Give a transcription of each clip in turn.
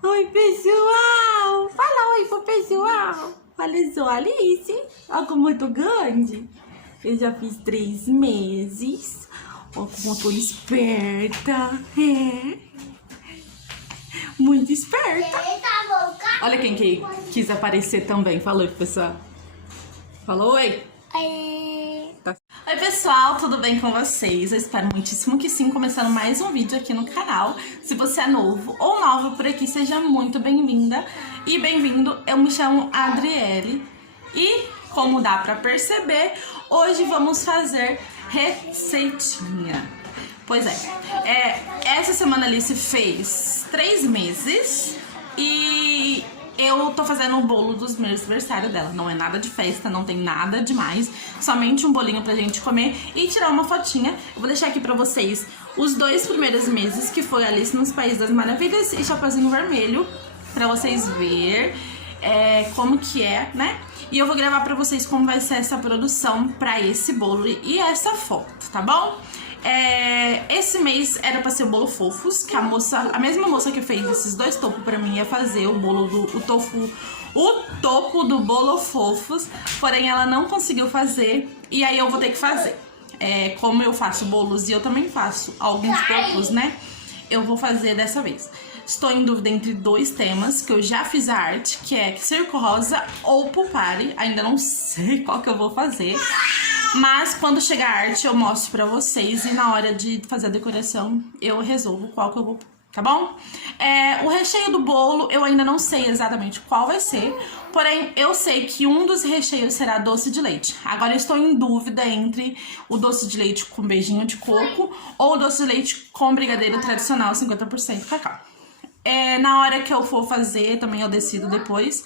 Oi, pessoal! Fala oi pro pessoal! Olha só, Alice! Olha como eu tô grande! Eu já fiz 3 meses. Olha como eu tô esperta! É! Muito esperta! Olha quem que quis aparecer também. Falou oi, pessoal! Falou oi! Oi pessoal, tudo bem com vocês? Eu espero muitíssimo que sim, começando mais um vídeo aqui no canal. Se você é novo ou nova por aqui, seja muito bem-vinda e bem-vindo. Eu me chamo Adriele e, como dá pra perceber, hoje vamos fazer receitinha. Pois é, essa semana Alice fez 3 meses e eu tô fazendo o bolo dos meus aniversários dela. Não é nada de festa, não tem nada demais. Somente um bolinho pra gente comer e tirar uma fotinha. Eu vou deixar aqui pra vocês os 2 primeiros meses, que foi Alice nos Países das Maravilhas e Chapeuzinho Vermelho, pra vocês verem como que é, né? E eu vou gravar pra vocês como vai ser essa produção pra esse bolo e essa foto, tá bom? Esse mês era pra ser o bolo Fofos, que a mesma moça que fez esses 2 topos pra mim ia fazer o bolo o topo do bolo Fofos, porém ela não conseguiu fazer e aí eu vou ter que fazer. Como eu faço bolos e eu também faço alguns topos, né? Eu vou fazer dessa vez. Estou em dúvida entre 2 temas, que eu já fiz a arte, que é Circo Rosa ou Pupari. Ainda não sei qual que eu vou fazer. Mas quando chegar a arte eu mostro pra vocês e na hora de fazer a decoração eu resolvo qual que eu vou, tá bom? O recheio do bolo eu ainda não sei exatamente qual vai ser, porém eu sei que um dos recheios será doce de leite. Agora eu estou em dúvida entre o doce de leite com beijinho de coco ou o doce de leite com brigadeiro tradicional 50% cacau. Na hora que eu for fazer também eu decido depois.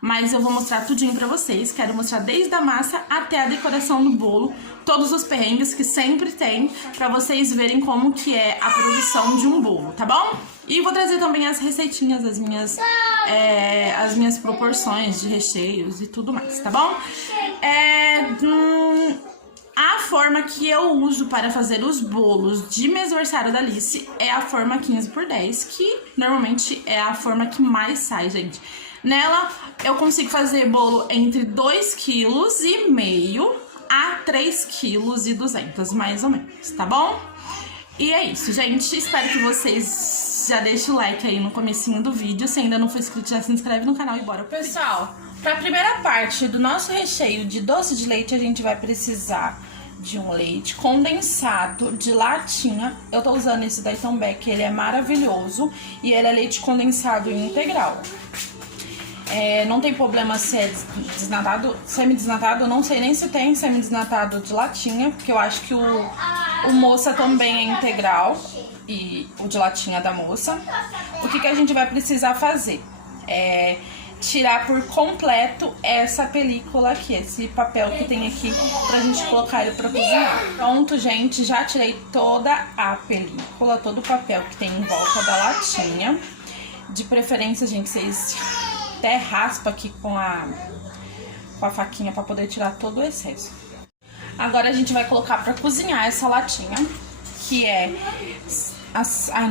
Mas eu vou mostrar tudinho pra vocês. Quero mostrar desde a massa até a decoração do bolo. Todos os perrengues que sempre tem, pra vocês verem como que é a produção de um bolo, tá bom? E vou trazer também as receitinhas, as minhas proporções de recheios e tudo mais, tá bom? A forma que eu uso para fazer os bolos de mês aniversário da Alice é a forma 15x10, que normalmente é a forma que mais sai, gente. Nela, eu consigo fazer bolo entre 2,5 kg a 3,2 kg, mais ou menos, tá bom? E é isso, gente. Espero que vocês já deixem o like aí no comecinho do vídeo. Se ainda não for inscrito, já se inscreve no canal e bora. Pessoal, para a primeira parte do nosso recheio de doce de leite, a gente vai precisar de um leite condensado de latinha. Eu tô usando esse da Itambec, ele é maravilhoso e ele é leite condensado integral. Não tem problema se é desnatado, semi-desnatado, eu não sei nem se tem semi-desnatado de latinha, porque eu acho que o moça também é integral, e o de latinha da moça. O que a gente vai precisar fazer? Tirar por completo essa película aqui, esse papel que tem aqui pra gente colocar ele pra cozinhar. Pronto, gente, já tirei toda a película, todo o papel que tem em volta da latinha. De preferência, gente, vocês até raspa aqui com a faquinha pra poder tirar todo o excesso. Agora a gente vai colocar pra cozinhar essa latinha, que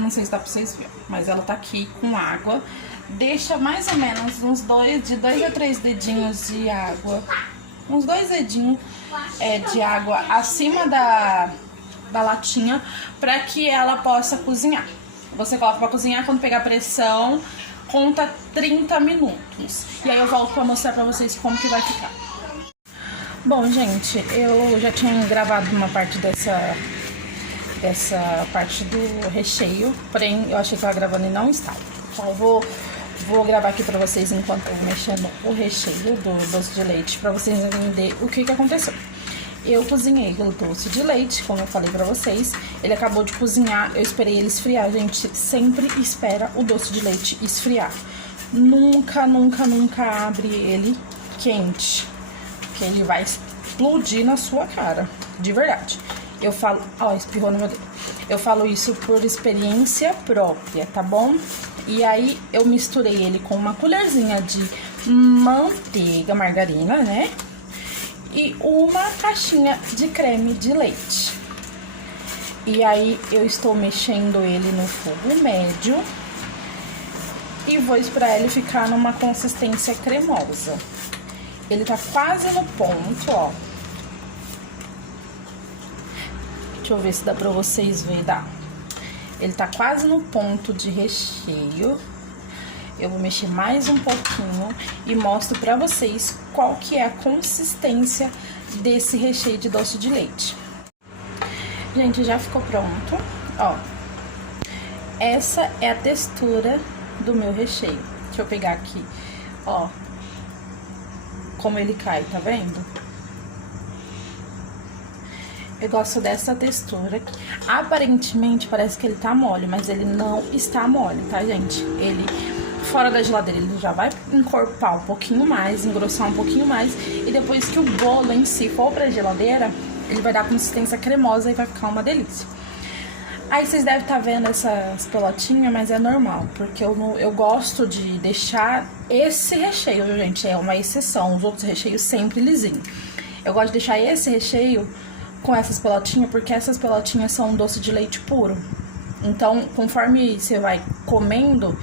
não sei se dá pra vocês verem, mas ela tá aqui com água. Deixa mais ou menos de 2 a 3 dedinhos de água, uns 2 dedinhos de água acima da latinha, pra que ela possa cozinhar. Você coloca pra cozinhar, quando pegar pressão, conta 30 minutos. E aí eu volto pra mostrar pra vocês como que vai ficar. Bom, gente, eu já tinha gravado uma parte dessa parte do recheio, porém eu achei que eu estava gravando e não estava. Então eu vou gravar aqui pra vocês enquanto eu vou mexendo o recheio do doce de leite, pra vocês entenderem o que aconteceu. Eu cozinhei o doce de leite, como eu falei pra vocês. Ele acabou de cozinhar, eu esperei ele esfriar. Gente, sempre espera o doce de leite esfriar. Nunca, nunca, nunca abre ele quente, porque ele vai explodir na sua cara, de verdade. Eu falo... Ó, espirrou no meu dedo. Eu falo isso por experiência própria, tá bom? E aí, eu misturei ele com uma colherzinha de manteiga, margarina, né? E uma caixinha de creme de leite. E aí, eu estou mexendo ele no fogo médio e vou esperar ele ficar numa consistência cremosa. Ele tá quase no ponto, ó. Deixa eu ver se dá pra vocês verem, dá. Ele tá quase no ponto de recheio. Eu vou mexer mais um pouquinho e mostro pra vocês qual que é a consistência desse recheio de doce de leite. Gente, já ficou pronto, ó. Essa é a textura do meu recheio. Deixa eu pegar aqui, ó. Como ele cai, tá vendo? Eu gosto dessa textura. Aparentemente parece que ele tá mole, mas ele não está mole, tá, gente? Ele, fora da geladeira, ele já vai encorpar um pouquinho mais, engrossar um pouquinho mais. E depois que o bolo em si for pra geladeira, ele vai dar consistência cremosa e vai ficar uma delícia. Aí vocês devem estar vendo essas pelotinhas, mas é normal, porque eu gosto de deixar esse recheio, gente, é uma exceção, os outros recheios sempre lisinho. Eu gosto de deixar esse recheio com essas pelotinhas, porque essas pelotinhas são doce de leite puro. Então, conforme você vai comendo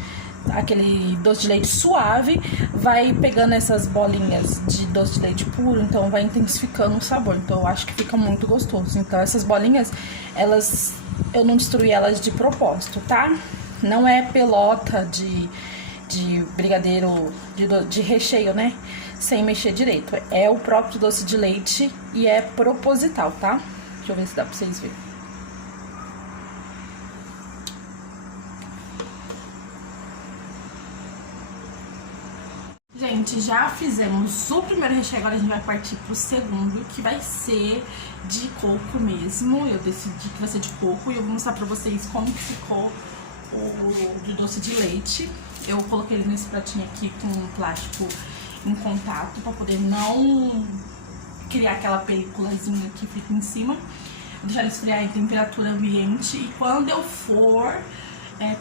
aquele doce de leite suave, vai pegando essas bolinhas de doce de leite puro, então vai intensificando o sabor. Então, eu acho que fica muito gostoso. Então, essas bolinhas, eu não destruí elas de propósito, tá? Não é pelota de brigadeiro, de recheio, né? Sem mexer direito. É o próprio doce de leite e é proposital, tá? Deixa eu ver se dá pra vocês verem. Gente, já fizemos o primeiro recheio, agora a gente vai partir pro segundo, que vai ser de coco mesmo. Eu decidi que vai ser de coco e eu vou mostrar pra vocês como que ficou o de doce de leite. Eu coloquei ele nesse pratinho aqui com plástico em contato pra poder não criar aquela peliculazinha que fica em cima. Vou deixar ele esfriar em temperatura ambiente e quando eu for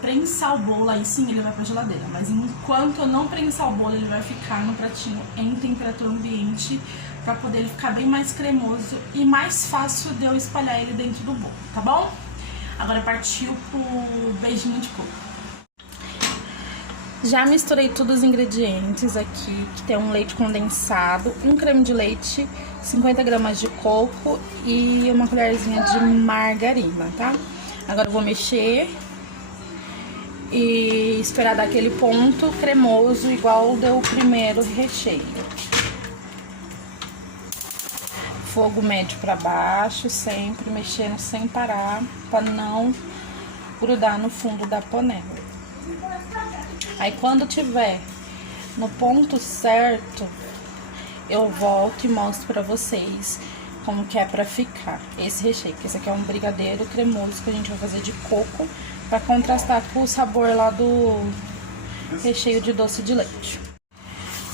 prensar o bolo, aí sim ele vai pra geladeira. Mas enquanto eu não prensar o bolo, ele vai ficar no pratinho em temperatura ambiente pra poder ele ficar bem mais cremoso e mais fácil de eu espalhar ele dentro do bolo, tá bom? Agora partiu pro beijinho de coco. Já misturei todos os ingredientes aqui, que tem um leite condensado, um creme de leite, 50 gramas de coco e uma colherzinha de margarina, tá? Agora eu vou mexer e esperar dar aquele ponto cremoso igual deu o primeiro recheio. Fogo médio para baixo, sempre mexendo sem parar, para não grudar no fundo da panela. Aí quando tiver no ponto certo, eu volto e mostro pra vocês como que é pra ficar esse recheio. Porque esse aqui é um brigadeiro cremoso que a gente vai fazer de coco pra contrastar com o sabor lá do recheio de doce de leite.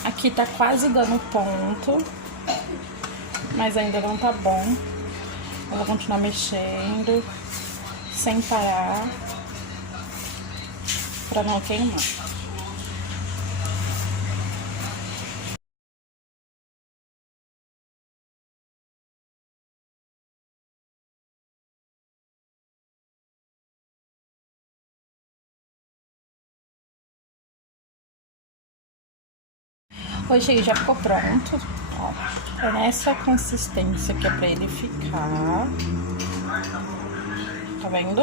Aqui tá quase dando ponto, mas ainda não tá bom. Eu vou continuar mexendo sem parar pra não queimar. O recheio já ficou pronto, ó. É nessa consistência que é pra ele ficar. Tá vendo?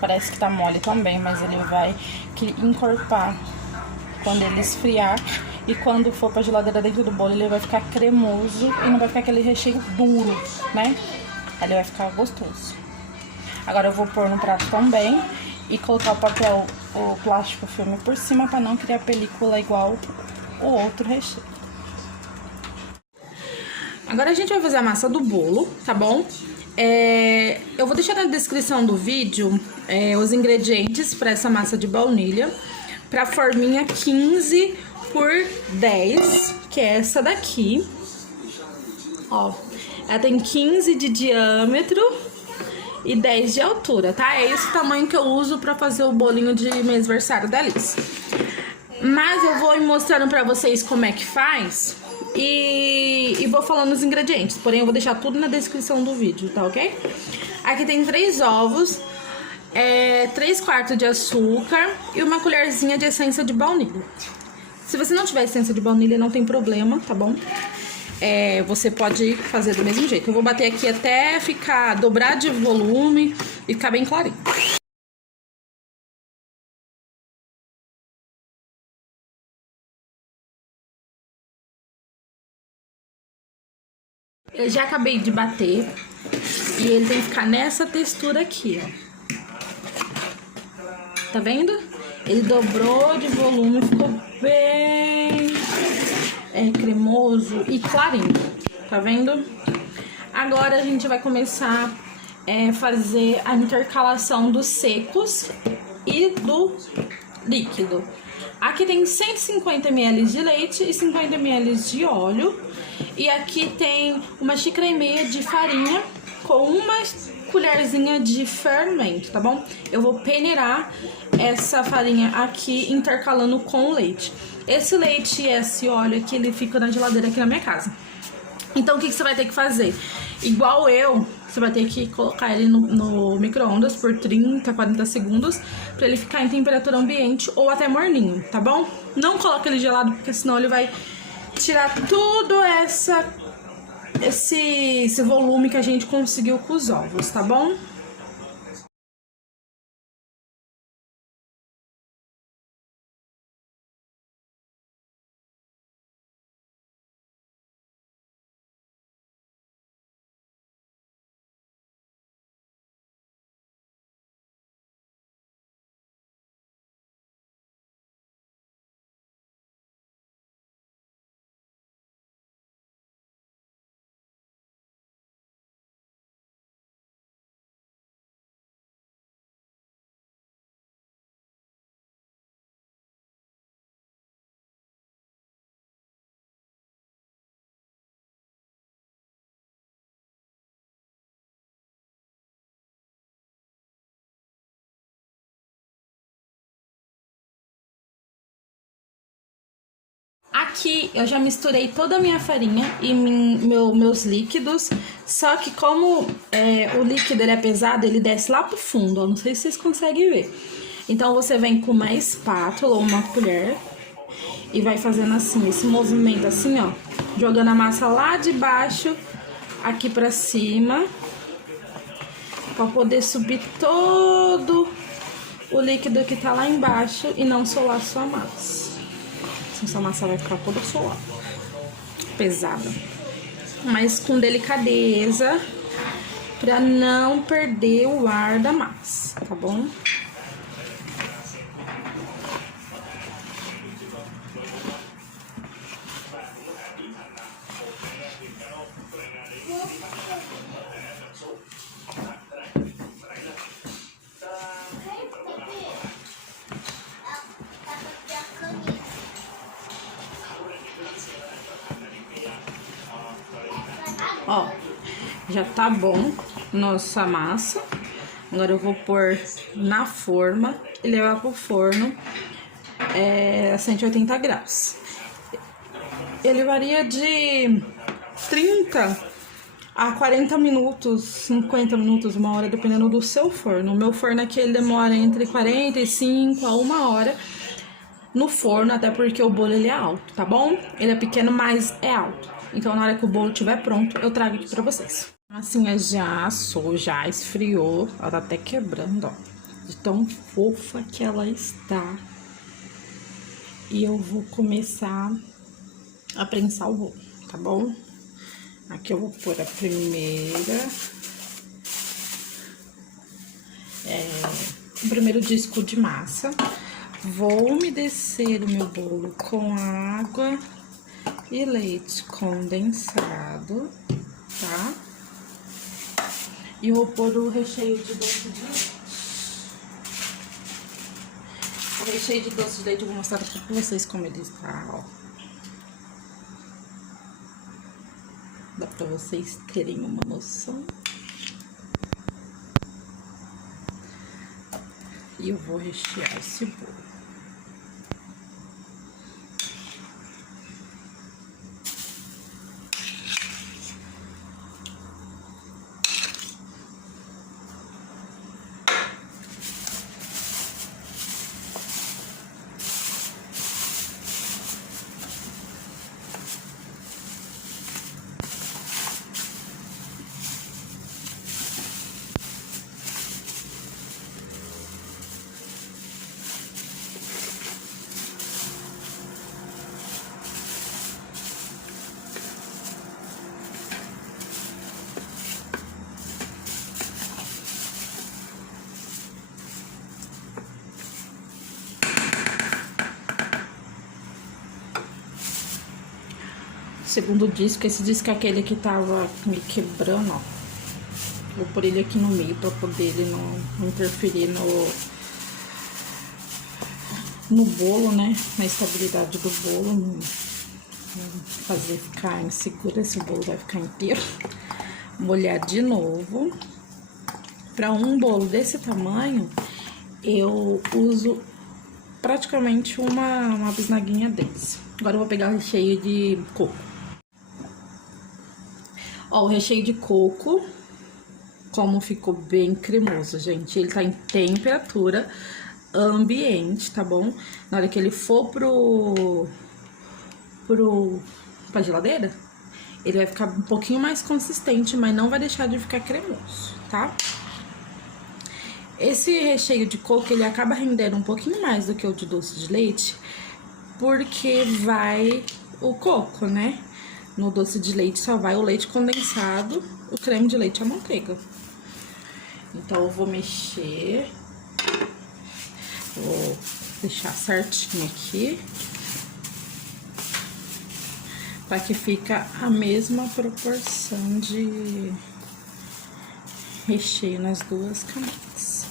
Parece que tá mole também, mas ele vai encorpar quando ele esfriar. E quando for pra geladeira dentro do bolo, ele vai ficar cremoso e não vai ficar aquele recheio duro, né? Aí ele vai ficar gostoso. Agora eu vou pôr no prato também e colocar o plástico filme por cima pra não criar película igual o outro recheio. Agora a gente vai fazer a massa do bolo, tá bom? Eu vou deixar na descrição do vídeo os ingredientes para essa massa de baunilha, para forminha 15 por 10, que é essa daqui. Ó, ela tem 15 de diâmetro e 10 de altura, tá? É esse tamanho que eu uso para fazer o bolinho de mêsversário da Alice. Mas eu vou mostrando pra vocês como é que faz e vou falando os ingredientes. Porém, eu vou deixar tudo na descrição do vídeo, tá ok? Aqui tem 3 ovos. 3/4 de açúcar e uma colherzinha de essência de baunilha. Se você não tiver essência de baunilha, não tem problema, tá bom? Você pode fazer do mesmo jeito. Eu vou bater aqui até dobrar de volume e ficar bem clarinho. Eu já acabei de bater e ele tem que ficar nessa textura aqui, ó. Tá vendo? Ele dobrou de volume, ficou bem cremoso e clarinho. Tá vendo? Agora a gente vai começar a fazer a intercalação dos secos e do líquido. Aqui tem 150 ml de leite e 50 ml de óleo. E aqui tem 1,5 xícaras de farinha com uma colherzinha de fermento, tá bom? Eu vou peneirar essa farinha aqui intercalando com o leite. Esse leite e esse óleo aqui, ele fica na geladeira aqui na minha casa. Então, o que você vai ter que fazer? Igual eu, você vai ter que colocar ele no micro-ondas por 30, 40 segundos pra ele ficar em temperatura ambiente ou até morninho, tá bom? Não coloque ele gelado, porque senão ele vai tirar tudo esse volume que a gente conseguiu com os ovos, tá bom? Aqui eu já misturei toda a minha farinha e meus líquidos, só que como o líquido ele é pesado, ele desce lá pro fundo, ó, não sei se vocês conseguem ver. Então você vem com uma espátula ou uma colher e vai fazendo assim, esse movimento assim, ó, jogando a massa lá de baixo aqui pra cima, pra poder subir todo o líquido que tá lá embaixo e não solar sua massa. Essa massa vai ficar toda solada, pesada, mas com delicadeza pra não perder o ar da massa, tá bom? Ó, já tá bom nossa massa. Agora eu vou pôr na forma e levar pro forno a 180 graus. Ele varia de 30 a 40 minutos, 50 minutos, 1 hora, dependendo do seu forno. O meu forno aqui ele demora entre 45 a 1 hora no forno, até porque o bolo ele é alto, tá bom? Ele é pequeno, mas é alto. Então, na hora que o bolo estiver pronto, eu trago aqui pra vocês. A massinha já assou, já esfriou. Ela tá até quebrando, ó. De tão fofa que ela está. E eu vou começar a prensar o bolo, tá bom? Aqui eu vou pôr a primeira. O primeiro disco de massa. Vou umedecer o meu bolo com água e leite condensado, tá? E eu vou pôr o recheio de doce de leite. O recheio de doce de leite eu vou mostrar aqui pra vocês como ele está, ó. Dá pra vocês terem uma noção. E eu vou rechear esse bolo. segundo disco. Esse disco é aquele que tava me quebrando, ó. Vou pôr ele aqui no meio pra poder ele não interferir no bolo, né? Na estabilidade do bolo, não fazer ficar insegura, esse bolo vai ficar inteiro. Molhar de novo. Para um bolo desse tamanho, eu uso praticamente uma bisnaguinha desse. Agora eu vou pegar o recheio de coco. Ó, o recheio de coco, como ficou bem cremoso, gente. Ele tá em temperatura ambiente, tá bom? Na hora que ele for pra geladeira, ele vai ficar um pouquinho mais consistente, mas não vai deixar de ficar cremoso, tá? Esse recheio de coco, ele acaba rendendo um pouquinho mais do que o de doce de leite, porque vai o coco, né? No doce de leite só vai o leite condensado, o creme de leite e a manteiga. Então, eu vou mexer. Vou deixar certinho aqui. Para que fica a mesma proporção de recheio nas duas camadas.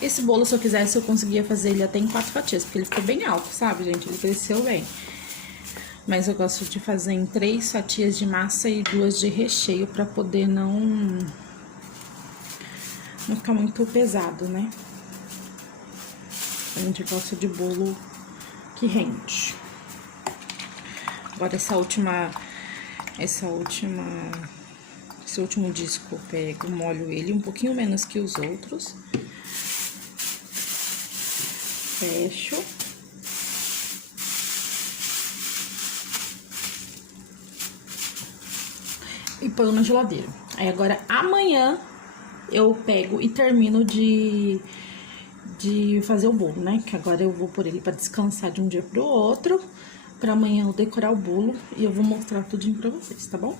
Esse bolo, se eu quisesse, eu conseguia fazer ele até em 4 fatias, porque ele ficou bem alto, sabe, gente? Ele cresceu bem. Mas eu gosto de fazer em 3 fatias de massa e 2 de recheio, pra poder não ficar muito pesado, né? A gente gosta de bolo que rende. Agora esse último disco eu pego, molho ele um pouquinho menos que os outros. Fecho. E ponho na geladeira. Aí agora amanhã eu pego e termino de fazer o bolo, né? Que agora eu vou pôr ele pra descansar de um dia pro outro. Pra amanhã eu decorar o bolo e eu vou mostrar tudinho pra vocês, tá bom?